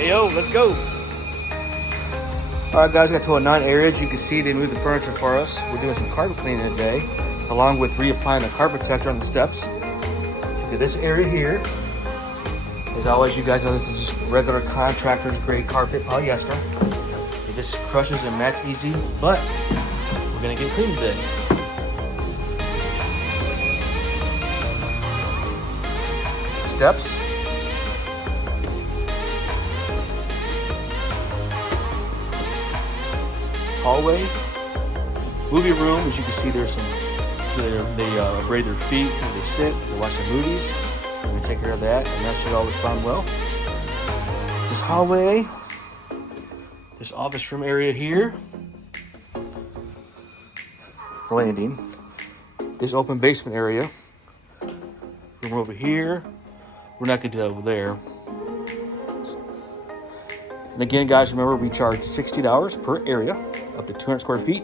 Hey yo, let's go. All right, guys, got to 9 areas. You can see they moved the furniture for us. We're doing some carpet cleaning today, along with reapplying the carpet protector on the steps. Look at this area here. As always, you guys know this is just regular contractor's grade carpet polyester. It just crushes and mats easy, but we're gonna get clean today. Steps. Hallway. Movie room. As you can see, there's some, so they braid their feet when they sit, they watch their movies. So we're gonna take care of that, and that should all respond well. This hallway. This office room area here. The landing. This open basement area. Room over here. We're not gonna do that over there. And again, guys, remember we charge $60 per area, up to 200 square feet,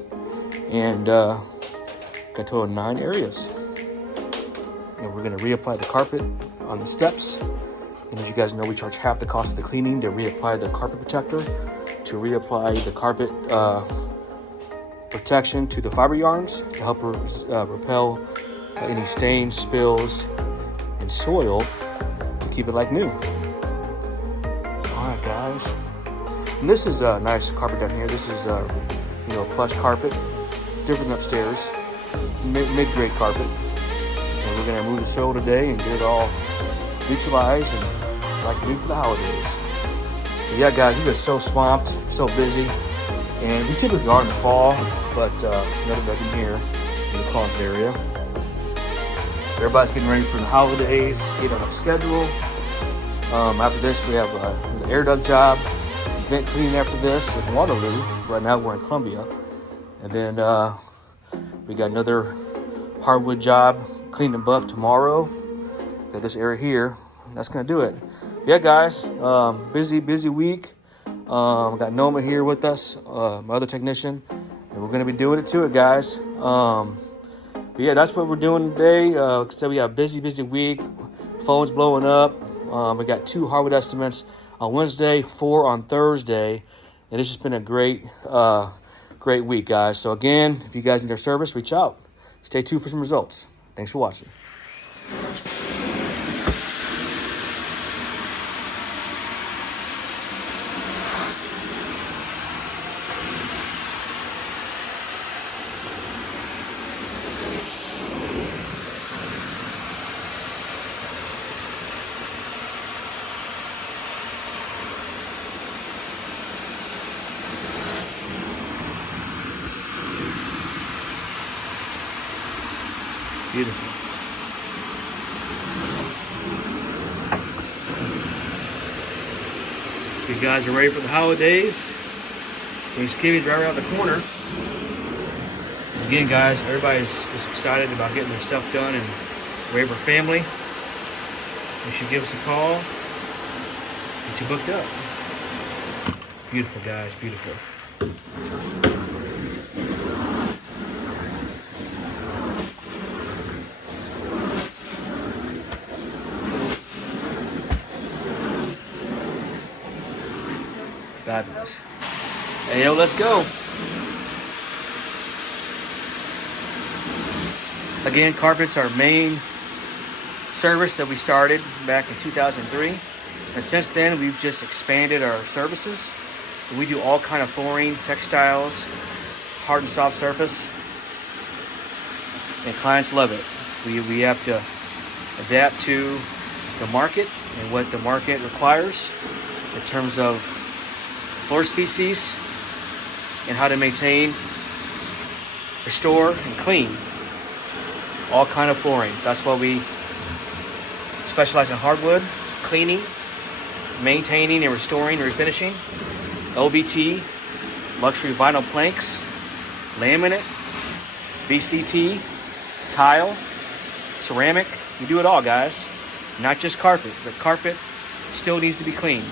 and got a total of 9 areas. And we're gonna reapply the carpet on the steps. And as you guys know, we charge half the cost of the cleaning to reapply the carpet protector, to reapply the carpet protection to the fiber yarns to help repel any stains, spills, and soil to keep it like new. All right, guys. And this is a nice carpet down here. This is a plush carpet, different than upstairs, mid-grade carpet. And we're gonna remove the soil today and get it all neutralized and like new for the holidays. But yeah, guys, we get so swamped, so busy, and we typically are in the fall, but another bedroom here in the closet area. Everybody's getting ready for the holidays, get on a schedule. After this, we have the air duct job, vent cleaning after this in Waterloo. Right now we're in Columbia. And then we got another hardwood job, clean and buff tomorrow. Got this area here. That's gonna do it. Yeah, guys, busy week. Got Noma here with us, my other technician, and we're gonna be doing it to it, guys. But yeah, that's what we're doing today. Like I said, we got a busy week. Phone's blowing up. We got 2 hardwood estimates on Wednesday, 4 on Thursday, and it's just been a great week, guys. So again, if you guys need our service, reach out. Stay tuned for some results. Thanks for watching. Beautiful. You guys are ready for the holidays. Thanksgiving's right around the corner. Again, guys, everybody's just excited about getting their stuff done and ready for family. You should give us a call. Get you booked up. Beautiful, guys, beautiful. Fabulous. Hey, yo, let's go. Again, carpet's our main service that we started back in 2003. And since then, we've just expanded our services. We do all kind of flooring, textiles, hard and soft surface. And clients love it. We have to adapt to the market and what the market requires in terms of floor species and how to maintain, restore, and clean all kind of flooring. That's why we specialize in hardwood, cleaning, maintaining and restoring and refinishing, LVT, luxury vinyl planks, laminate, VCT, tile, ceramic. We do it all, guys. Not just carpet. The carpet still needs to be cleaned.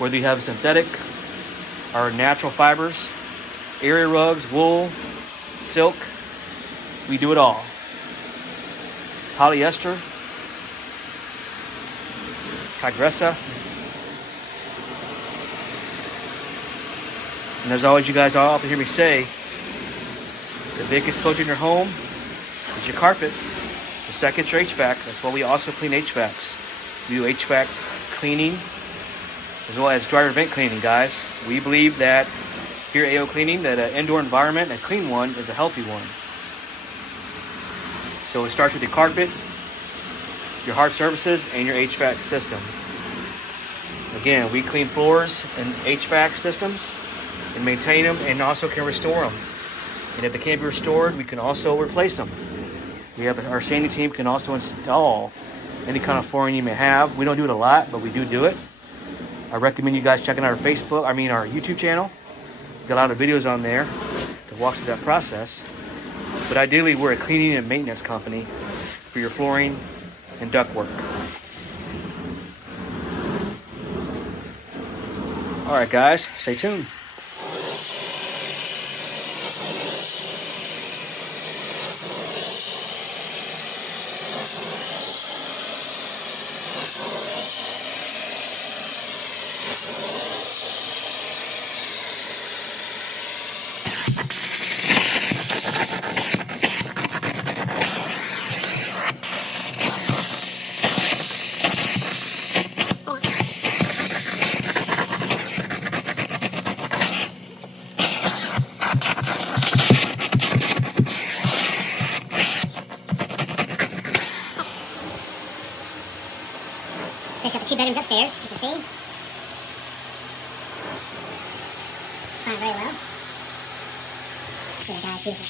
Whether you have synthetic or natural fibers, area rugs, wool, silk, we do it all. Polyester, Tigressa, And as always, you guys all often hear me say, the biggest filter in your home is your carpet. The second's your HVAC. That's why we also clean HVACs. We do HVAC cleaning as well as dryer vent cleaning, guys. We believe that here at AO Cleaning, that an indoor environment, a clean one, is a healthy one. So it starts with your carpet, your hard surfaces, and your HVAC system. Again, we clean floors and HVAC systems and maintain them, and also can restore them. And if they can't be restored, we can also replace them. We have our sanding team can also install any kind of flooring you may have. We don't do it a lot, but we do it. I recommend you guys checking out our YouTube channel. We've got a lot of videos on there to walk through that process. But ideally, we're a cleaning and maintenance company for your flooring and ductwork. All right, guys, stay tuned. Finish up the 2 bedrooms upstairs, as you can see. It's fine very well. Look at that, guys, beautiful.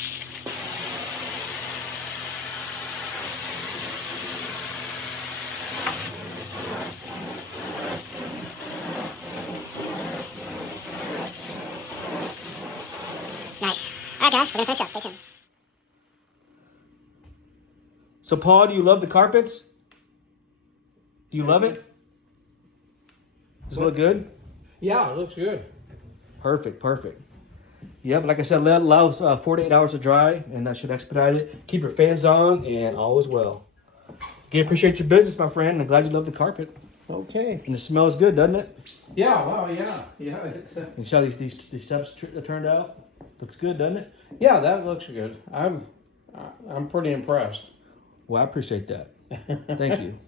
Nice. All right, guys, we're gonna finish up. Stay tuned. So, Paul, do you love the carpets? Do you love it? Does it look good? Yeah, it looks good. Perfect. Yep, like I said, let it allow 4 to 8 hours to dry, and that should expedite it. Keep your fans on, and all is well. Again, appreciate your business, my friend. I'm glad you love the carpet. Okay. And it smells good, doesn't it? Yeah. Wow. Yeah. It's, You see how these steps turned out? Looks good, doesn't it? yeah, that looks good. I'm pretty impressed. Well, I appreciate that. Thank you.